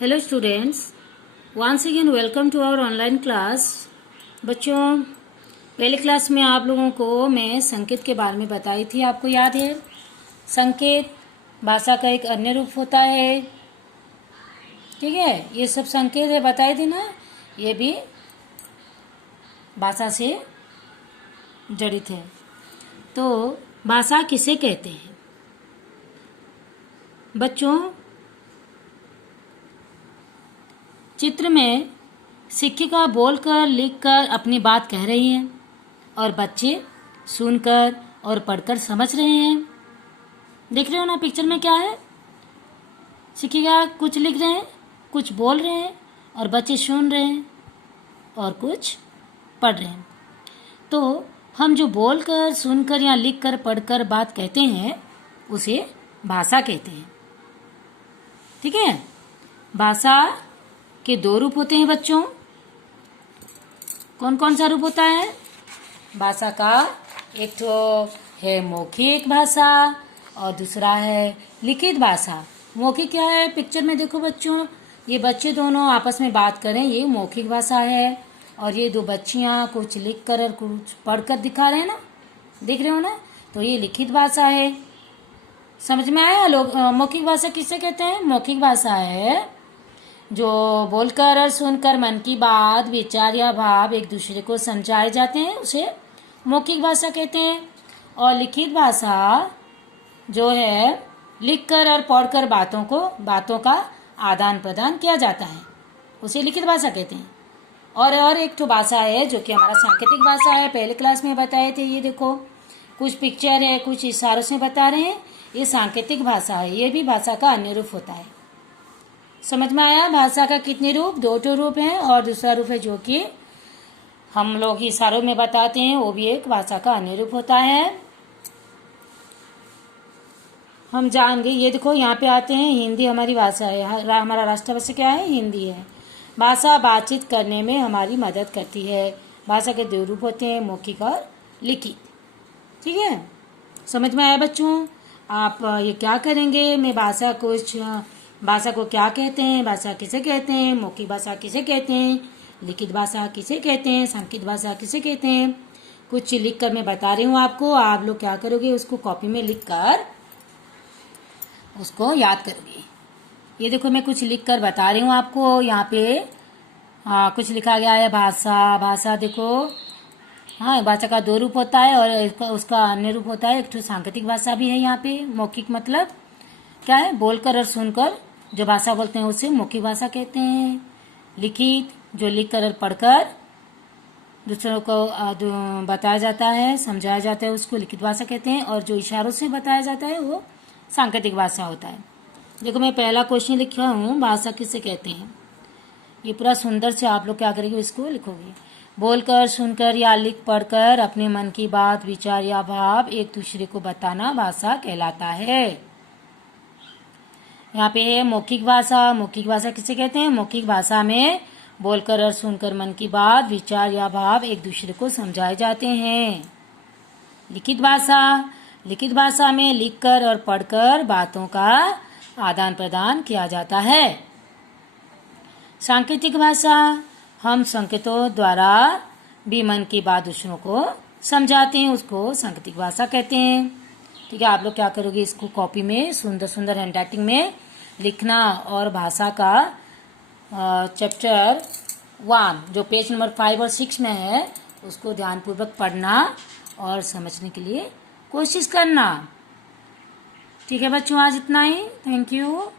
Hello students, once again welcome to our online class. बच्चों, पहले class में आप लोगों को मैं संकेत के बारे में बताई थी, आपको याद है? संकेत भाषा का एक अन्य रूप होता है। ठीक है, ये सब संकेत है, बताई थी ना, ये भी भाषा से जड़ित है। तो भाषा किसे कहते हैं बच्चों? चित्र में शिक्षिका बोलकर लिखकर अपनी बात कह रही हैं और बच्चे सुनकर और पढ़कर समझ रहे हैं। देख रहे हो ना पिक्चर में क्या है? शिक्षिका कुछ लिख रहे हैं, कुछ बोल रहे हैं और बच्चे सुन रहे हैं और कुछ पढ़ रहे हैं। तो हम जो बोलकर, सुनकर या लिखकर, पढ़कर बात कहते हैं उसे भाषा कहते हैं। ठीक है, भाषा के दो रूप होते हैं बच्चों। कौन कौन सा रूप होता है भाषा का? एक तो है मौखिक भाषा और दूसरा है लिखित भाषा। मौखिक क्या है? पिक्चर में देखो बच्चों, ये बच्चे दोनों आपस में बात करें, ये मौखिक भाषा है। और ये दो बच्चियां कुछ लिख कर और कुछ पढ़कर दिखा रहे हैं ना, देख रहे हो ना, तो ये लिखित भाषा है। समझ में आया? लोग मौखिक भाषा किसे कहते हैं? मौखिक भाषा है जो बोलकर और सुनकर मन की बात, विचार या भाव एक दूसरे को समझाए जाते हैं, उसे मौखिक भाषा कहते हैं। और लिखित भाषा जो है लिखकर और पढ़कर बातों का आदान प्रदान किया जाता है, उसे लिखित भाषा कहते हैं। और एक तो भाषा है जो कि हमारा सांकेतिक भाषा है, पहले क्लास में बताए थे। ये देखो कुछ पिक्चर है, कुछ इशारों से बता रहे हैं, ये सांकेतिक भाषा है। ये भी भाषा का अन्य रूप होता है। समझ में आया? भाषा का कितने रूप? दो रूप हैं और दूसरा रूप है जो कि हम लोग इशारों में बताते हैं, वो भी एक भाषा का अन्य रूप होता है। हम जान गए। ये देखो यहाँ पे आते हैं, हिंदी हमारी भाषा है, हमारा राष्ट्रभाषा क्या है? हिंदी है। भाषा बातचीत करने में हमारी मदद करती है। भाषा के दो रूप होते हैं, मौखिक और लिखित। ठीक है, समझ में आया बच्चों? आप ये क्या करेंगे, मैं भाषा को क्या कहते हैं, भाषा किसे कहते हैं, मौखिक भाषा किसे कहते हैं, लिखित भाषा किसे कहते हैं, संकेत भाषा किसे कहते हैं, कुछ लिख कर मैं बता रही हूँ आपको। आप लोग क्या करोगे, उसको कॉपी में लिख कर उसको याद करोगे। ये देखो मैं कुछ लिख कर बता रही हूँ आपको। यहाँ पे कुछ लिखा गया है भाषा देखो। हाँ, भाषा का दो रूप होता है और उसका अन्य रूप होता है। एक तो सांकेतिक भाषा भी है यहाँ पे। मौखिक मतलब क्या है? बोलकर और सुनकर जो भाषा बोलते हैं उसे मौखिक भाषा कहते हैं। लिखित जो लिखकर और पढ़कर दूसरों को बताया जाता है, समझाया जाता है, उसको लिखित भाषा कहते हैं। और जो इशारों से बताया जाता है वो सांकेतिक भाषा होता है। देखो मैं पहला क्वेश्चन लिखा हूँ, भाषा किसे कहते हैं। ये पूरा सुंदर से आप लोग क्या करेंगे, इसको लिखोगे। बोलकर, सुनकर या लिख पढ़कर अपने मन की बात, विचार या भाव एक दूसरे को बताना भाषा कहलाता है। यहाँ पे है मौखिक भाषा। मौखिक भाषा किसे कहते हैं? मौखिक भाषा में बोलकर और सुनकर मन की बात, विचार या भाव एक दूसरे को समझाए जाते हैं। लिखित भाषा में लिखकर और पढ़कर बातों का आदान प्रदान किया जाता है। सांकेतिक भाषा, हम संकेतों द्वारा भी मन की बात दूसरों को समझाते हैं, उसको सांकेतिक भाषा कहते हैं। ठीक है, आप लोग क्या करोगे, इसको कॉपी में सुंदर सुंदर हैंडराइटिंग में लिखना और भाषा का चैप्टर 1 जो पेज नंबर 5 और 6 में है उसको ध्यानपूर्वक पढ़ना और समझने के लिए कोशिश करना। ठीक है बच्चों, आज इतना ही। Thank you.